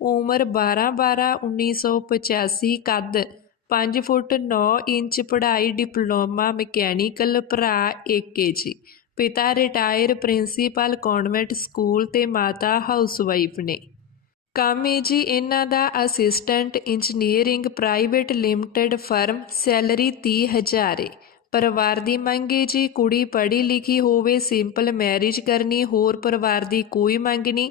ਉਮਰ 12 12 1985 ਕੱਦ 5 foot 9 inch ਪੜ੍ਹਾਈ ਡਿਪਲੋਮਾ ਮਕੈਨੀਕਲ ਭਰਾ ਏਕੇ ਜੀ। ਪਿਤਾ ਰਿਟਾਇਰ ਪ੍ਰਿੰਸੀਪਲ ਕਨਵੈਂਟ ਸਕੂਲ ਤੇ ਮਾਤਾ ਹਾਊਸਵਾਈਫ ਨੇ। ਕੰਮ ਹੈ ਜੀ ਇਹਨਾਂ ਦਾ assistant engineering private limited firm salary 30000 ਹੈ ਪਰਿਵਾਰ ਦੀ ਮੰਗ ਹੈ ਜੀ ਕੁੜੀ ਪੜ੍ਹੀ ਲਿਖੀ ਹੋਵੇ, ਸਿੰਪਲ ਮੈਰਿਜ ਕਰਨੀ, ਹੋਰ ਪਰਿਵਾਰ ਦੀ ਕੋਈ ਮੰਗ ਨਹੀਂ।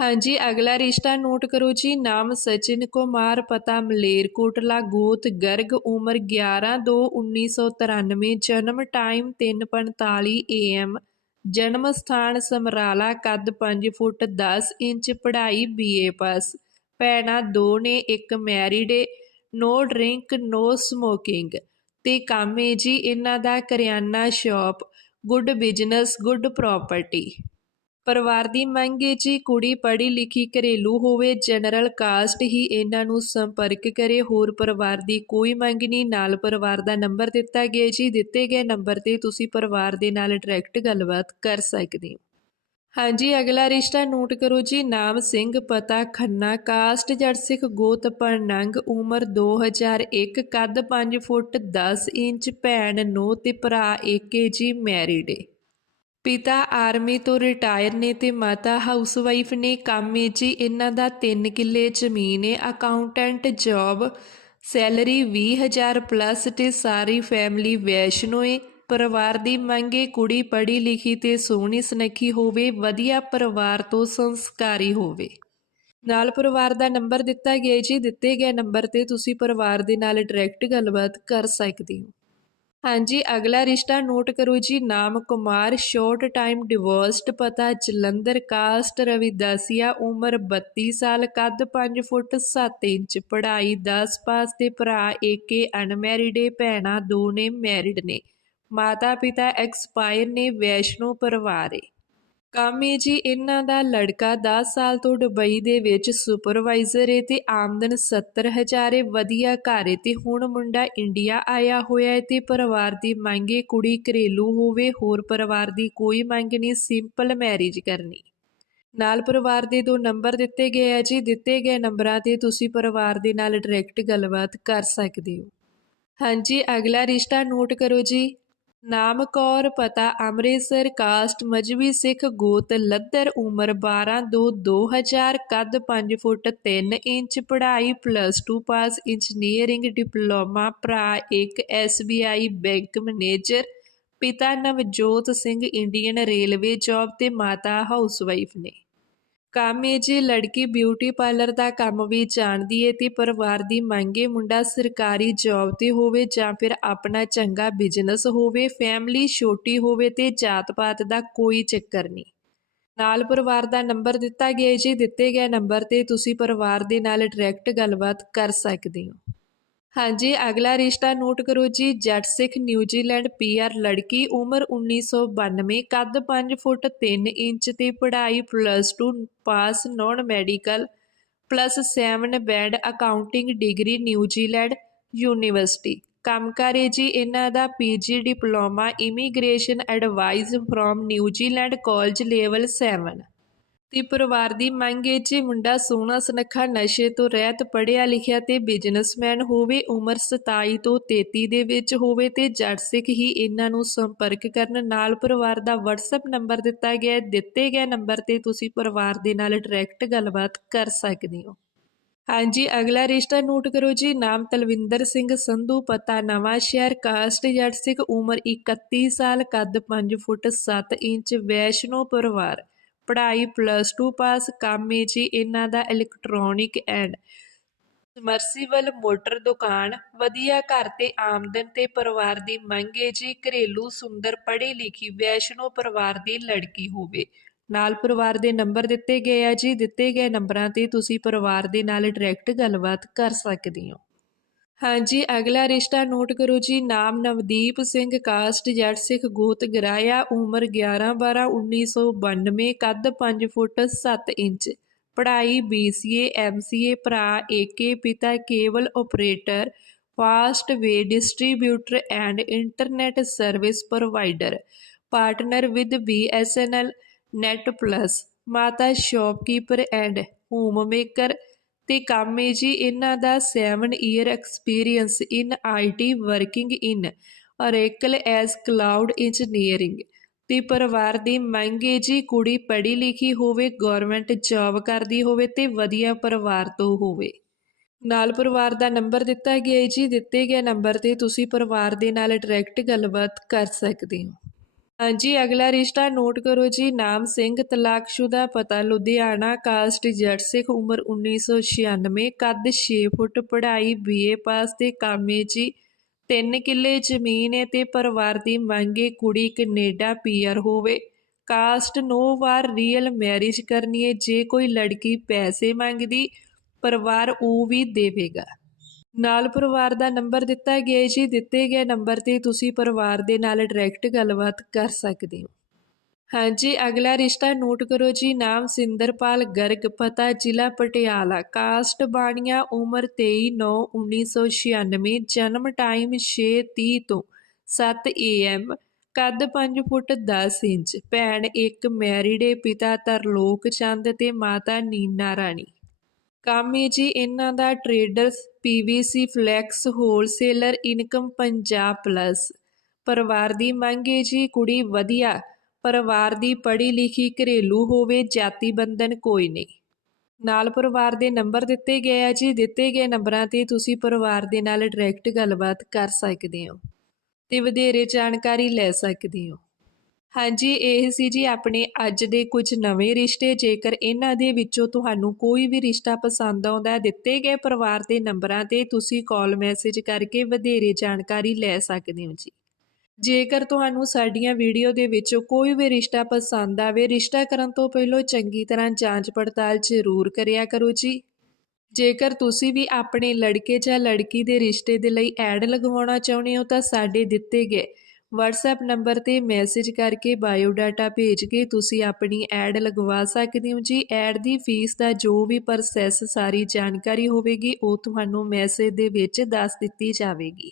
ਹਾਂਜੀ, ਅਗਲਾ ਰਿਸ਼ਤਾ ਨੋਟ ਕਰੋ ਜੀ। ਨਾਮ ਸਚਿਨ ਕੁਮਾਰ, ਪਤਾ ਮਲੇਰਕੋਟਲਾ, ਗੋਤ ਗਰਗ, ਉਮਰ 11 2 1993 ਜਨਮ ਟਾਈਮ 3:45 AM ਜਨਮ ਸਥਾਨ ਸਮਰਾਲਾ, ਕੱਦ 5 ਫੁੱਟ 10 ਇੰਚ, ਪੜ੍ਹਾਈ BA ਪਾਸ। ਭੈਣਾਂ ਦੋ ਨੇ, ਇੱਕ ਮੈਰਿਡ ਏ, ਨੋ ਡਰਿੰਕ, ਨੋ ਸਮੋਕਿੰਗ। ਤੇ ਕੰਮ ਏ ਜੀ, ਇਹਨਾਂ ਦਾ ਕਰਿਆਨਾ shop, good business, good property. ਪਰਿਵਾਰ ਦੀ ਮੰਗ ਹੈ ਜੀ, ਕੁੜੀ ਪੜ੍ਹੀ ਲਿਖੀ ਘਰੇਲੂ ਹੋਵੇ ਜਨਰਲ ਕਾਸਟ ਹੀ ਇਹਨਾਂ ਨੂੰ ਸੰਪਰਕ ਕਰੇ। ਹੋਰ ਪਰਿਵਾਰ ਦੀ ਕੋਈ ਮੰਗ ਨਹੀਂ, ਨਾਲ ਪਰਿਵਾਰ ਦਾ ਨੰਬਰ ਦਿੱਤਾ ਗਿਆ ਜੀ। ਦਿੱਤੇ ਗਏ ਨੰਬਰ ਤੇ ਤੁਸੀਂ ਪਰਿਵਾਰ ਦੇ ਨਾਲ ਡਾਇਰੈਕਟ ਗੱਲਬਾਤ ਕਰ ਸਕਦੇ ਹੋ। ਹਾਂਜੀ, ਅਗਲਾ ਰਿਸ਼ਤਾ ਨੋਟ ਕਰੋ ਜੀ। ਨਾਮ ਸਿੰਘ, ਪਤਾ ਖੰਨਾ ਕਾਸਟ ਜੜ ਸਿੱਖ, ਗੋਤ ਪਰਨੰਗ, ਉਮਰ 2001 ਕੱਦ 5 ਫੁੱਟ 10 ਇੰਚ, ਭੈਣ ਨੋ ਤੇ ਭਰਾ ਏਕੇ ਜੀ ਮੈਰਿਡ ਏ ਪਿਤਾ ਆਰਮੀ ਤੋਂ ਰਿਟਾਇਰ ਨੇ ਤੇ ਮਾਤਾ ਹਾਊਸਵਾਈਫ ਨੇ ਕੰਮ ਹੈ ਜੀ ਇਹਨਾਂ ਦਾ 3 ਕਿੱਲੇ ਜ਼ਮੀਨ ਹੈ ਅਕਾਊਂਟੈਂਟ ਜੌਬ ਸੈਲਰੀ 20000 ਪਲੱਸ ਤੇ ਸਾਰੀ ਫੈਮਿਲੀ ਵੈਸ਼ਨੋ ਹੈ ਪਰਿਵਾਰ ਦੀ ਮੰਗੇ ਕੁੜੀ ਪੜ੍ਹੀ ਲਿਖੀ ਤੇ ਸੋਹਣੀ ਸੁਨੱਖੀ ਹੋਵੇ, ਵਧੀਆ ਪਰਿਵਾਰ ਤੋਂ ਸੰਸਕਾਰੀ ਹੋਵੇ। ਨਾਲ ਪਰਿਵਾਰ ਦਾ ਨੰਬਰ ਦਿੱਤਾ ਗਿਆ ਜੀ, ਦਿੱਤੇ ਗਏ ਨੰਬਰ ਤੇ ਤੁਸੀਂ ਪਰਿਵਾਰ ਦੇ ਨਾਲ ਡਾਇਰੈਕਟ ਗੱਲਬਾਤ ਕਰ ਸਕਦੇ ਹੋ। ਹਾਂਜੀ, ਅਗਲਾ ਰਿਸ਼ਤਾ ਨੋਟ ਕਰੋ ਜੀ ਨਾਮ ਕੁਮਾਰ ਸ਼ਾਰਟ ਟਾਈਮ ਡਿਵੋਰਸਡ ਪਤਾ ਜਲੰਧਰ ਕਾਸਟ ਰਵਿਦਾਸੀਆ, ਉਮਰ 32 ਸਾਲ, ਕੱਦ 5 ਫੁੱਟ 7 ਇੰਚ, ਪੜ੍ਹਾਈ 10 ਪਾਸ ਤੇ ਭਰਾ, ਏਕੇ ਅਨਮੈਰਿਡ ਏ, ਭੈਣਾਂ ਦੋ ਨੇ ਮੈਰਿਡ ਨੇ। ਮਾਤਾ ਪਿਤਾ ਐਕਸਪਾਇਰ ਨੇ, ਵੈਸ਼ਨੋ ਪਰਿਵਾਰ ਏ। ਕੰਮ ਹੈ ਜੀ, ਇਹਨਾਂ ਦਾ ਲੜਕਾ 10 ਸਾਲ ਤੋਂ ਦੁਬਈ ਦੇ ਵਿੱਚ ਸੁਪਰਵਾਈਜ਼ਰ ਏ ਤੇ ਆਮਦਨ 70000 ਏ, ਵਧੀਆ ਘਰ ਏ ਤੇ ਹੁਣ ਮੁੰਡਾ ਇੰਡੀਆ ਆਇਆ ਹੋਇਆ ਏ ਤੇ ਪਰਿਵਾਰ ਦੀ ਮੰਗੇ ਕੁੜੀ ਘਰੇਲੂ ਹੋਵੇ, ਹੋਰ ਪਰਿਵਾਰ ਦੀ ਕੋਈ ਮੰਗ ਨਹੀਂ, ਸਿੰਪਲ ਮੈਰਿਜ ਕਰਨੀ। ਨਾਲ ਪਰਿਵਾਰ ਦੇ ਦੋ ਨੰਬਰ ਦਿੱਤੇ ਗਏ ਆ ਜੀ, ਦਿੱਤੇ ਗਏ ਨੰਬਰਾਂ ਤੇ ਤੁਸੀਂ ਪਰਿਵਾਰ ਦੇ ਨਾਲ ਡਾਇਰੈਕਟ ਗੱਲਬਾਤ ਕਰ ਸਕਦੇ ਹੋ। ਹਾਂਜੀ, ਅਗਲਾ ਰਿਸ਼ਤਾ ਨੋਟ ਕਰੋ ਜੀ। ਨਾਮ ਕੌਰ ਪਤਾ, ਅੰਮ੍ਰਿਤਸਰ, ਕਾਸਟ, ਮਜਬੀ ਸਿੱਖ, ਗੋਤ, ਲੱਦਰ, ਉਮਰ 12 ਦੋ 2000 ਕੱਦ 5 ਫੁੱਟ 3 ਇੰਚ, ਪੜ੍ਹਾਈ ਪਲੱਸ 2 ਪਾਸ ਇੰਜੀਨੀਅਰਿੰਗ ਡਿਪਲੋਮਾ ਭਰਾ ਇੱਕ SBI ਬੈਂਕ ਮੈਨੇਜਰ ਪਿਤਾ Navjot Singh Indian railway job ਤੇ ਮਾਤਾ ਹਾਊਸਵਾਈਫ ਨੇ। ਕੰਮ ਹੈ ਜੀ ਲੜਕੀ ਬਿਊਟੀ ਪਾਰਲਰ ਦਾ ਕੰਮ ਵੀ ਜਾਣਦੀ ਹੈ ਤੇ ਪਰਿਵਾਰ ਦੀ ਮੰਗੇ ਮੁੰਡਾ ਸਰਕਾਰੀ ਜੌਬ ਤੇ ਹੋਵੇ ਜਾਂ ਫਿਰ ਆਪਣਾ ਚੰਗਾ ਬਿਜ਼ਨਸ ਹੋਵੇ ਫੈਮਿਲੀ ਛੋਟੀ ਹੋਵੇ ਤੇ ਜਾਤ ਪਾਤ ਦਾ ਕੋਈ ਚੱਕਰ ਨਹੀਂ। ਨਾਲ ਪਰਿਵਾਰ ਦਾ ਨੰਬਰ ਦਿੱਤਾ ਗਿਆ ਜੀ ਦਿੱਤੇ ਗਏ ਨੰਬਰ ਤੇ ਤੁਸੀਂ ਪਰਿਵਾਰ ਦੇ ਨਾਲ ਡਾਇਰੈਕਟ ਗੱਲਬਾਤ ਕਰ ਸਕਦੇ ਹੋ। ਹਾਂਜੀ, ਅਗਲਾ ਰਿਸ਼ਤਾ ਨੋਟ ਕਰੋ ਜੀ। ਜੱਟ ਸਿੱਖ ਨਿਊਜ਼ੀਲੈਂਡ ਪੀਆਰ ਲੜਕੀ ਉਮਰ 1992 ਕੱਦ 5 ਫੁੱਟ 3 ਇੰਚ ਤੇ ਪੜ੍ਹਾਈ plus 2 pass non medical plus 7 band accounting degree New Zealand university. ਕੰਮ ਕਰੇ ਜੀ ਇਹਨਾਂ ਦਾ PG diploma immigration advice from New Zealand college level 7 ਤੇ ਪਰਿਵਾਰ ਦੀ ਮੰਗ ਹੈ ਜੇ ਮੁੰਡਾ ਸੋਹਣਾ ਸੁਨੱਖਾ ਨਸ਼ੇ ਤੋਂ ਰਹਿਤ, ਪੜ੍ਹਿਆ ਲਿਖਿਆ ਤੇ ਬਿਜ਼ਨਸਮੈਨ ਹੋਵੇ, ਉਮਰ 27 ਤੋਂ 33 ਦੇ ਵਿੱਚ ਹੋਵੇ ਤੇ ਜੱਟ ਹੀ ਇਹਨਾਂ ਨੂੰ ਸੰਪਰਕ ਕਰਨ ਨਾਲ ਪਰਿਵਾਰ ਦਾ WhatsApp ਨੰਬਰ ਦਿੱਤਾ ਗਿਆ ਹੈ। ਦਿੱਤੇ ਗਏ ਨੰਬਰ ਤੇ ਤੁਸੀਂ ਪਰਿਵਾਰ ਦੇ ਨਾਲ ਡਾਇਰੈਕਟ ਗੱਲਬਾਤ ਕਰ ਸਕਦੇ ਹੋ। ਹਾਂਜੀ, ਅਗਲਾ ਰਿਸ਼ਤਾ ਨੋਟ ਕਰੋ ਜੀ। ਨਾਮ ਤਲਵਿੰਦਰ ਸਿੰਘ ਸੰਧੂ, ਪਤਾ ਨਵਾਂ ਸ਼ਹਿਰ, ਕਾਸਟ ਜੱਟ ਸਿੱਖ, ਉਮਰ 31 ਸਾਲ, ਕੱਦ 5 ਫੁੱਟ 7 ਇੰਚ, ਵੈਸ਼ਨੋ ਪਰਿਵਾਰ। ਪੜ੍ਹਾਈ ਪਲੱਸ 2 ਪਾਸ ਕੰਮ ਹੈ ਜੀ, ਇਹਨਾਂ ਦਾ ਇਲੈਕਟ੍ਰੋਨਿਕ ਐਂਡ ਸਮਰਸੀਬਲ ਮੋਟਰ ਦੁਕਾਨ, ਵਧੀਆ ਘਰ ਤੇ ਆਮਦਨ ਤੇ ਪਰਿਵਾਰ ਦੀ ਮੰਗ ਹੈ ਜੀ, ਘਰੇਲੂ ਸੁੰਦਰ ਪੜ੍ਹੀ ਲਿਖੀ ਵੈਸ਼ਨੋ ਪਰਿਵਾਰ ਦੀ ਲੜਕੀ ਹੋਵੇ। ਨਾਲ ਪਰਿਵਾਰ ਦੇ ਨੰਬਰ ਦਿੱਤੇ ਗਏ ਆ ਜੀ, ਦਿੱਤੇ ਗਏ ਨੰਬਰਾਂ ਤੇ ਤੁਸੀਂ ਪਰਿਵਾਰ ਦੇ ਨਾਲ ਡਾਇਰੈਕਟ ਗੱਲਬਾਤ ਕਰ ਸਕਦੇ ਹੋ। ਹਾਂਜੀ, ਅਗਲਾ ਰਿਸ਼ਤਾ ਨੋਟ ਕਰੋ ਜੀ। ਨਾਮ ਨਵਦੀਪ ਸਿੰਘ, ਕਾਸਟ ਜੱਟ ਸਿੱਖ, ਗੋਤ ਗਰਾਇਆ, ਉਮਰ 11 12 1992 ਕੱਦ 5 ਫੁੱਟ 7 ਇੰਚ। ਪੜ੍ਹਾਈ BCA MCA ਭਰਾ, ਏਕੇ, ਪਿਤਾ cable operator Fastway distributor and internet service provider. Partner with BSNL net plus. ਮਾਤਾ ਸ਼ੌਪਕੀਪਰ ਐਂਡ ਹੋਮ ਮੇਕਰ ਤੇ ਕੰਮ ਹੈ ਜੀ, ਇਹਨਾਂ ਦਾ 7 year experience in IT working in Oracle as cloud engineering ਤੇ ਪਰਿਵਾਰ ਦੀ ਮੰਗ ਹੈ ਜੀ, ਕੁੜੀ ਪੜ੍ਹੀ ਲਿਖੀ ਹੋਵੇ ਗਵਰਨਮੈਂਟ ਜੌਬ ਕਰਦੀ ਹੋਵੇ ਤੇ ਵਧੀਆ ਪਰਿਵਾਰ ਤੋਂ ਹੋਵੇ। ਨਾਲ ਪਰਿਵਾਰ ਦਾ ਨੰਬਰ ਦਿੱਤਾ ਗਿਆ ਹੈ ਜੀ, ਦਿੱਤੇ ਗਏ ਨੰਬਰ ਤੇ ਤੁਸੀਂ ਪਰਿਵਾਰ ਦੇ ਨਾਲ ਡਾਇਰੈਕਟ ਗੱਲਬਾਤ ਕਰ ਸਕਦੇ ਹੋ। ਹਾਂਜੀ ਅਗਲਾ ਰਿਸ਼ਤਾ ਨੋਟ ਕਰੋ ਜੀ। ਨਾਮ ਸਿੰਘ ਤਲਾਕਸ਼ੁਦਾ ਪਤਾ। ਲੁਧਿਆਣਾ ਕਾਸਟ ਜੱਟ ਸਿੱਖ ਉਮਰ 1996 ਕੱਦ 6 ਫੁੱਟ, ਪੜ੍ਹਾਈ ਬੀਏ ਪਾਸ ਤੇ ਕਾਮੇ ਜੀ। ਤਿੰਨ ਕਿੱਲੇ ਜ਼ਮੀਨ ਹੈ ਤੇ ਪਰਿਵਾਰ ਦੀ ਮੰਗ ਮੰਗੇ ਕੁੜੀ ਕੈਨੇਡਾ ਪੀਆਰ ਹੋਵੇ। Caste no bar real marriage ਕਰਨੀ ਹੈ। ਜੇ ਕੋਈ ਲੜਕੀ ਪੈਸੇ ਮੰਗਦੀ, ਪਰਿਵਾਰ ਉਹ ਵੀ ਦੇਵੇਗਾ। ਨਾਲ ਪਰਿਵਾਰ ਦਾ ਨੰਬਰ ਦਿੱਤਾ ਗਿਆ ਹੈ ਜੀ, ਦਿੱਤੇ ਗਏ ਨੰਬਰ ਤੇ ਤੁਸੀਂ ਪਰਿਵਾਰ ਦੇ ਨਾਲ ਡਾਇਰੈਕਟ ਗੱਲਬਾਤ ਕਰ ਸਕਦੇ ਹੋ। ਹਾਂਜੀ, ਅਗਲਾ ਰਿਸ਼ਤਾ ਨੋਟ ਕਰੋ ਜੀ, ਨਾਮ ਸਿੰਦਰਪਾਲ ਗਰਗ, ਪਤਾ ਜ਼ਿਲ੍ਹਾ ਪਟਿਆਲਾ, ਕਾਸਟ ਬਾਣੀਆਂ, ਉਮਰ 23/9/1996 ਜਨਮ ਟਾਈਮ 6:30 ਤੋਂ 7 AM ਕੱਦ 5 ਫੁੱਟ 10 ਇੰਚ, ਭੈਣ ਇੱਕ ਮੈਰਿਡ ਮੈਰਿਡੇ ਪਿਤਾ ਤਰਲੋਕ ਚੰਦ ਤੇ ਮਾਤਾ ਨੀਨਾ ਰਾਣੀ। ਕੰਮ ਹੈ ਜੀ, ਇਹਨਾਂ ਦਾ traders PVC flex wholesaler income Punjab plus ਪਰਿਵਾਰ ਦੀ ਮੰਗ ਹੈ ਜੀ, ਕੁੜੀ ਵਧੀਆ। ਪਰਿਵਾਰ ਦੀ ਪੜ੍ਹੀ ਲਿਖੀ ਘਰੇਲੂ ਹੋਵੇ, ਜਾਤੀ ਬੰਧਨ ਕੋਈ ਨਹੀਂ। ਨਾਲ ਪਰਿਵਾਰ ਦੇ ਨੰਬਰ ਦਿੱਤੇ ਗਏ ਆ ਜੀ, ਦਿੱਤੇ ਗਏ ਨੰਬਰਾਂ ਤੇ ਤੁਸੀਂ ਪਰਿਵਾਰ ਦੇ ਨਾਲ ਡਾਇਰੈਕਟ ਗੱਲਬਾਤ ਕਰ ਸਕਦੇ ਹੋ ਤੇ ਵਧੇਰੇ ਜਾਣਕਾਰੀ ਲੈ ਸਕਦੇ ਹੋ। ਹਾਂਜੀ, ਇਹ ਸੀ ਜੀ ਆਪਣੇ ਅੱਜ ਦੇ ਕੁਝ ਨਵੇਂ ਰਿਸ਼ਤੇ। ਜੇਕਰ ਇਹਨਾਂ ਦੇ ਵਿੱਚੋਂ ਤੁਹਾਨੂੰ ਕੋਈ ਵੀ ਰਿਸ਼ਤਾ ਪਸੰਦ ਆਉਂਦਾ ਹੈ, ਦਿੱਤੇ ਗਏ ਪਰਿਵਾਰ ਦੇ ਨੰਬਰਾਂ ਤੇ ਤੁਸੀਂ ਕਾਲ ਮੈਸੇਜ ਕਰਕੇ ਵਧੇਰੇ ਜਾਣਕਾਰੀ ਲੈ ਸਕਦੇ ਹੋ ਜੀ। ਜੇਕਰ ਤੁਹਾਨੂੰ ਸਾਡੀਆਂ ਵੀਡੀਓ ਦੇ ਵਿੱਚੋਂ ਕੋਈ ਵੀ ਰਿਸ਼ਤਾ ਪਸੰਦ ਆਵੇ, ਰਿਸ਼ਤਾ ਕਰਨ ਤੋਂ ਪਹਿਲਾਂ ਚੰਗੀ ਤਰ੍ਹਾਂ ਜਾਂਚ ਪੜਤਾਲ ਜ਼ਰੂਰ ਕਰਿਆ ਕਰੋ ਜੀ। ਜੇਕਰ ਤੁਸੀਂ ਵੀ ਆਪਣੇ ਲੜਕੇ ਜਾਂ ਲੜਕੀ ਦੇ ਰਿਸ਼ਤੇ ਦੇ ਲਈ ਐਡ ਲਗਵਾਉਣਾ ਚਾਹੁੰਦੇ ਹੋ, ਤਾਂ ਸਾਡੇ ਦਿੱਤੇ ਗਏ WhatsApp ਨੰਬਰ ਤੇ ਮੈਸੇਜ ਕਰਕੇ ਬਾਇਓ ਡਾਟਾ ਭੇਜ ਕੇ ਤੁਸੀਂ ਆਪਣੀ ਐਡ ਲਗਵਾ ਸਕਦੇ ਹੋ ਜੀ। ਐਡ ਦੀ ਫੀਸ ਦਾ ਜੋ ਵੀ ਪ੍ਰੋਸੈਸ ਸਾਰੀ ਜਾਣਕਾਰੀ ਹੋਵੇਗੀ, ਉਹ ਤੁਹਾਨੂੰ ਮੈਸੇਜ ਦੇ ਵਿੱਚ ਦੱਸ ਦਿੱਤੀ ਜਾਵੇਗੀ।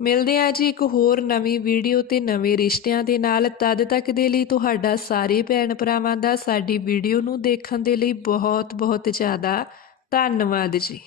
ਮਿਲਦੇ ਹਾਂ ਜੀ ਇੱਕ ਹੋਰ ਨਵੀਂ ਵੀਡੀਓ ਤੇ ਨਵੇਂ ਰਿਸ਼ਤਿਆਂ ਦੇ ਨਾਲ। ਤਦ ਤੱਕ ਦੇ ਲਈ ਤੁਹਾਡਾ ਸਾਰੇ ਭੈਣ ਭਰਾਵਾਂ ਦਾ ਸਾਡੀ ਵੀਡੀਓ ਨੂੰ ਦੇਖਣ ਦੇ ਲਈ ਬਹੁਤ ਬਹੁਤ ਜ਼ਿਆਦਾ ਧੰਨਵਾਦ ਜੀ।